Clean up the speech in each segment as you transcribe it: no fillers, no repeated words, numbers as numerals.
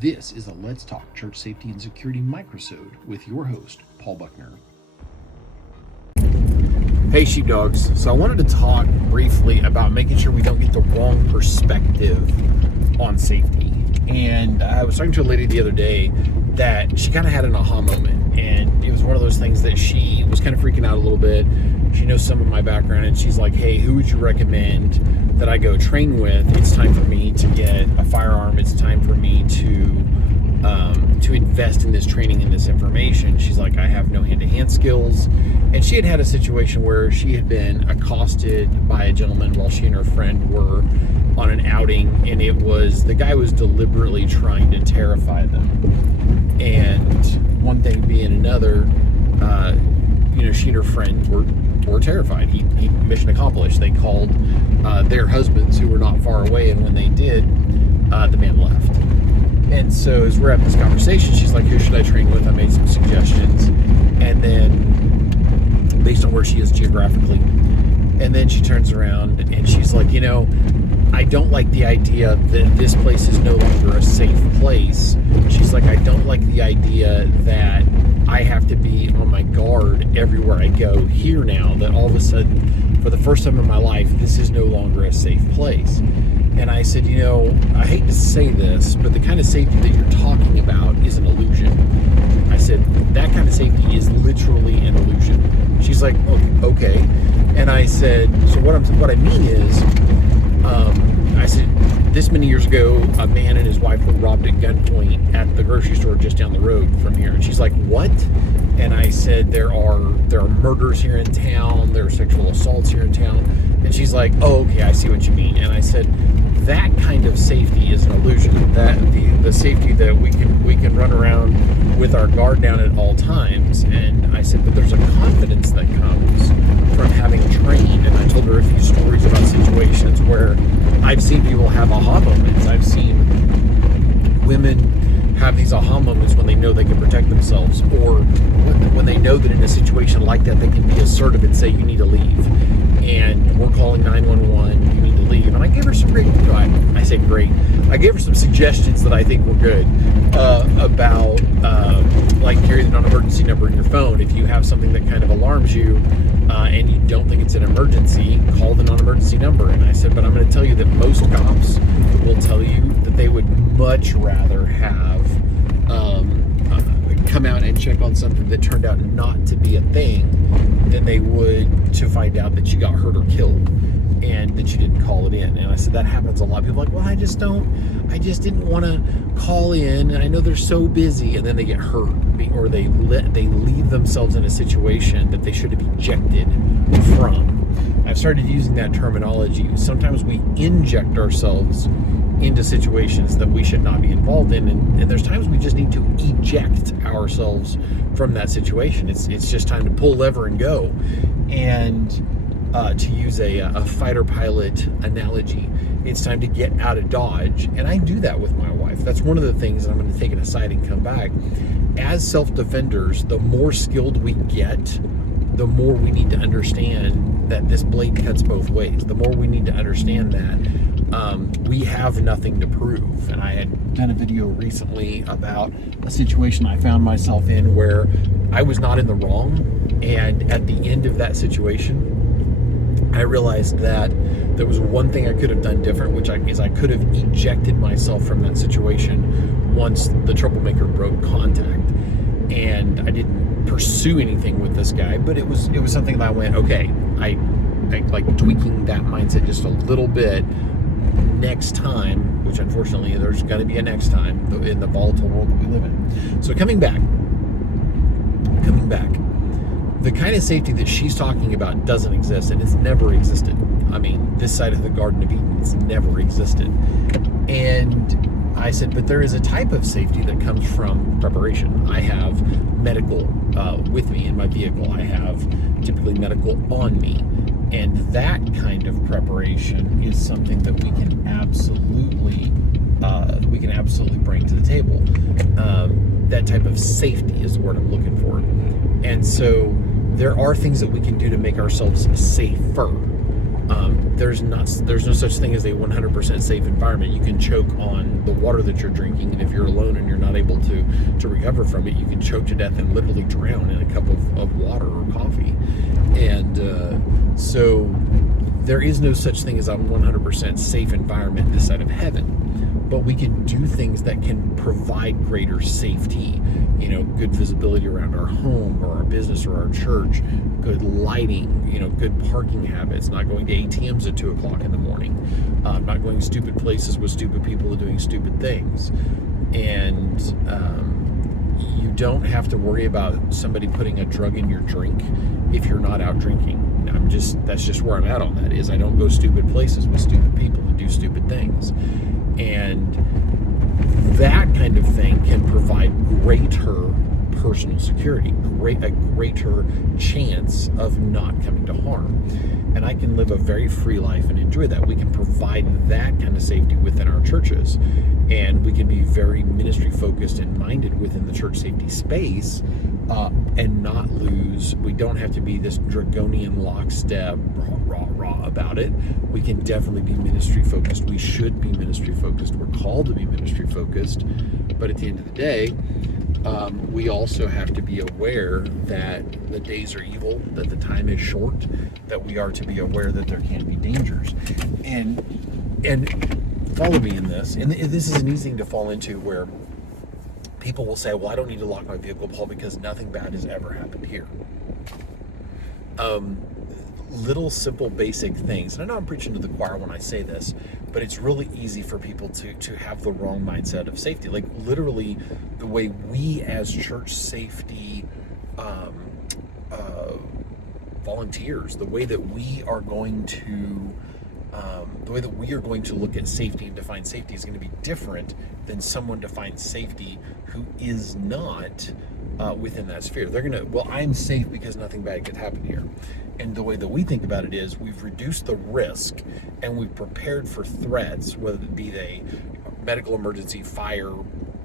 This is a Let's Talk Church Safety and Security microsode with your host, Paul Buckner. Hey, sheepdogs. So I wanted to talk briefly about making sure we don't get the wrong perspective on safety. And I was talking to a lady the other day that she kind of had an aha moment. And it was one of those things that she was kind of freaking out a little bit. She knows some of my background, and she's like, hey, who would you recommend that I go train with? It's time for me to get a firearm. It's time for me to invest in this training and this information. She's like, I have no hand-to-hand skills. And she had a situation where she had been accosted by a gentleman while she and her friend were on an outing, and the guy was deliberately trying to terrify them. And one thing being another, she and her friend were terrified. He mission accomplished. They called their husbands, who were not far away, and when they did, the man left. And so as we're having this conversation, she's like, who should I train with? I made some suggestions. And then based on where she is geographically, and then she turns around and she's like, I don't like the idea that this place is no longer a safe place. She's like, I don't like the idea that I have to be on my guard everywhere I go here now, that all of a sudden, for the first time in my life, this is no longer a safe place. And I said, I hate to say this, but the kind of safety that you're talking about is an illusion. I said, that kind of safety is literally an illusion. She's like, okay. And I said, so what I mean is, I said, this many years ago, a man and his wife were robbed at gunpoint at the grocery store just down the road from here. And she's like, what? And I said, there are murders here in town, there are sexual assaults here in town. And she's like, oh, okay, I see what you mean. And I said, that kind of safety is an illusion. That the safety that we can run around with our guard down at all times. And I said, but there's a confidence that comes from having trained. And I told her a few stories about situations where I've seen people have aha moments. I've seen women have these aha moments when they know they can protect themselves, or when they know that in a situation like that they can be assertive and say, you need to leave, and we're calling 911, you need to leave. And I gave her some great, I say great, I gave her some suggestions that I think were good, about like carry the non-emergency number in your phone. If you have something that kind of alarms you and you don't think it's an emergency, call the non-emergency number. And I said, but I'm going to tell you that most cops will tell you that they would much rather have come out and check on something that turned out not to be a thing than they would to find out that you got hurt or killed and that you didn't call it in. And I said, that happens a lot. People are like, well, I just didn't want to call in, and I know they're so busy, and then they get hurt, or they leave themselves in a situation that they should have ejected from. I've started using that terminology. Sometimes we inject ourselves into situations that we should not be involved in, and there's times we just need to eject ourselves from that situation. It's just time to pull lever and go. And to use a fighter pilot analogy, it's time to get out of Dodge. And I do that with my wife. That's one of the things, and I'm going to take it aside and come back. As self-defenders, the more skilled we get, the more we need to understand that this blade cuts both ways. The more we need to understand that we have nothing to prove. And I had done a video recently about a situation I found myself in where I was not in the wrong. And at the end of that situation, I realized that there was one thing I could have done different, which is I could have ejected myself from that situation once the troublemaker broke contact. And I didn't pursue anything with this guy, but it was something that I went, okay, I like tweaking that mindset just a little bit. Next time, which unfortunately there's going to be a next time in the volatile world that we live in. So coming back, the kind of safety that she's talking about doesn't exist, and it's never existed. I mean, this side of the Garden of Eden, it's never existed. And I said, but there is a type of safety that comes from preparation. I have medical with me in my vehicle. I have typically medical on me. And that kind of preparation is something that we can absolutely bring to the table. That type of safety is the word I'm looking for. And so there are things that we can do to make ourselves safer. There's no such thing as a 100% safe environment. You can choke on the water that you're drinking, and if you're alone and you're not able to recover from it, you can choke to death and literally drown in a cup of water or coffee. And so there is no such thing as a 100% safe environment this side of heaven. But we can do things that can provide greater safety, good visibility around our home or our business or our church, good lighting, good parking habits, not going to ATMs at 2 o'clock in the morning, not going to stupid places with stupid people and doing stupid things. And you don't have to worry about somebody putting a drug in your drink if you're not out drinking. That's just where I'm at on that, is I don't go stupid places with stupid people and do stupid things. And that kind of thing can provide greater personal security, a greater chance of not coming to harm. And I can live a very free life and enjoy that. We can provide that kind of safety within our churches. And we can be very ministry focused and minded within the church safety space, and not lose. We don't have to be this draconian lockstep rah about it. We can definitely be ministry focused. We should be ministry focused. We're called to be ministry focused. But at the end of the day, we also have to be aware that the days are evil, that the time is short, that we are to be aware that there can be dangers. And follow me in this. And this is an easy thing to fall into, where people will say, well, I don't need to lock my vehicle, Paul, because nothing bad has ever happened here. Little simple basic things. And I know I'm preaching to the choir when I say this, but it's really easy for people to have the wrong mindset of safety. Like literally the way we as church safety volunteers, the way that we are going to look at safety and define safety is going to be different than someone defines safety who is not within that sphere. They're going to, well, I'm safe because nothing bad could happen here. And the way that we think about it is we've reduced the risk and we've prepared for threats, whether it be a medical emergency, fire,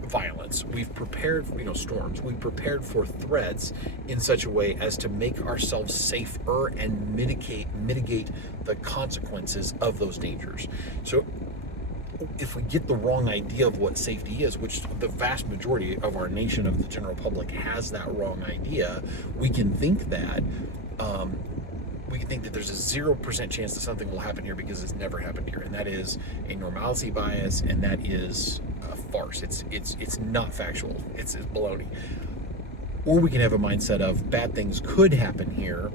violence. We've prepared for, storms. We've prepared for threats in such a way as to make ourselves safer and mitigate the consequences of those dangers. So if we get the wrong idea of what safety is, which the vast majority of our nation, of the general public, has that wrong idea, we can think that there's a 0% chance that something will happen here because it's never happened here, and that is a normalcy bias, and that is a farce. It's not factual. It's baloney. Or we can have a mindset of bad things could happen here,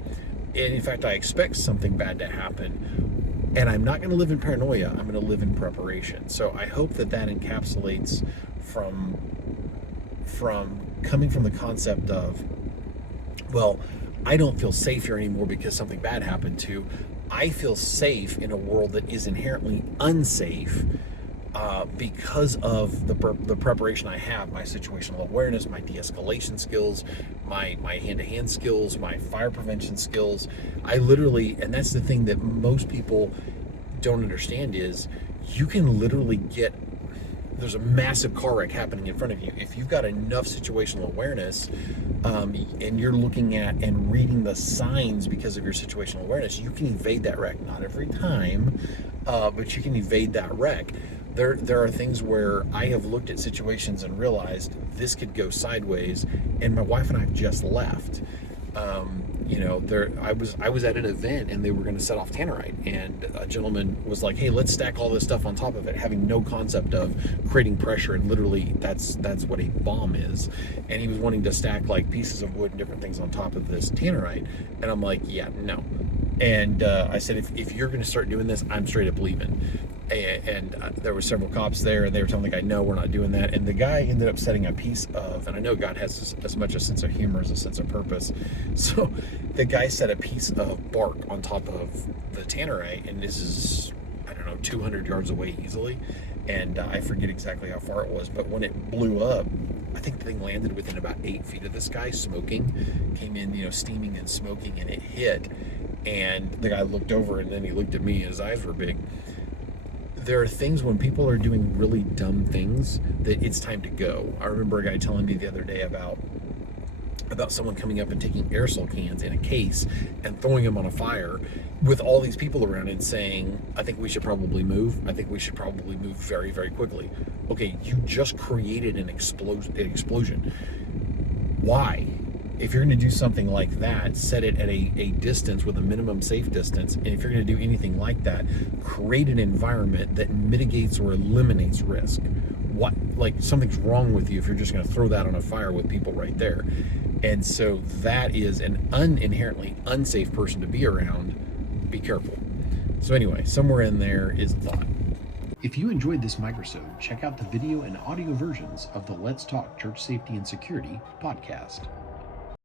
and in fact I expect something bad to happen, and I'm not going to live in paranoia. I'm going to live in preparation. So I hope that encapsulates from coming from the concept of, well, I don't feel safe here anymore because something bad happened, to I feel safe in a world that is inherently unsafe because of the preparation I have, my situational awareness, my de-escalation skills, my hand-to-hand skills, my fire prevention skills. I literally, and that's the thing that most people don't understand, is you can literally there's a massive car wreck happening in front of you. If you've got enough situational awareness, and you're looking at and reading the signs because of your situational awareness, you can evade that wreck. Not every time, but you can evade that wreck. There are things where I have looked at situations and realized this could go sideways, and my wife and I have just left. I was at an event and they were going to set off tannerite, and a gentleman was like, hey, let's stack all this stuff on top of it, having no concept of creating pressure, and literally that's what a bomb is. And he was wanting to stack like pieces of wood and different things on top of this tannerite, and I'm like, yeah, no. And I said, if you're going to start doing this, I'm straight up leaving. And there were several cops there, and they were telling the guy, no, we're not doing that. And the guy ended up setting a piece of, and I know God has as much a sense of humor as a sense of purpose, so the guy set a piece of bark on top of the tannerite, and this is, 200 yards away easily, and I forget exactly how far it was, but when it blew up, I think the thing landed within about 8 feet of this guy, smoking, came in, steaming and smoking, and it hit, and the guy looked over, and then he looked at me, and his eyes were big. There are things when people are doing really dumb things that it's time to go. I remember a guy telling me the other day about about someone coming up and taking aerosol cans in a case and throwing them on a fire with all these people around and saying, I think we should probably move. I think we should probably move very, very quickly. Okay, you just created an explosion. Why? If you're going to do something like that, set it at a distance with a minimum safe distance. And if you're going to do anything like that, create an environment that mitigates or eliminates risk. What, like, something's wrong with you if you're just going to throw that on a fire with people right there. And so that is an inherently unsafe person to be around. Be careful. So anyway, somewhere in there is a thought. If you enjoyed this microsode, check out the video and audio versions of the Let's Talk Church Safety and Security podcast.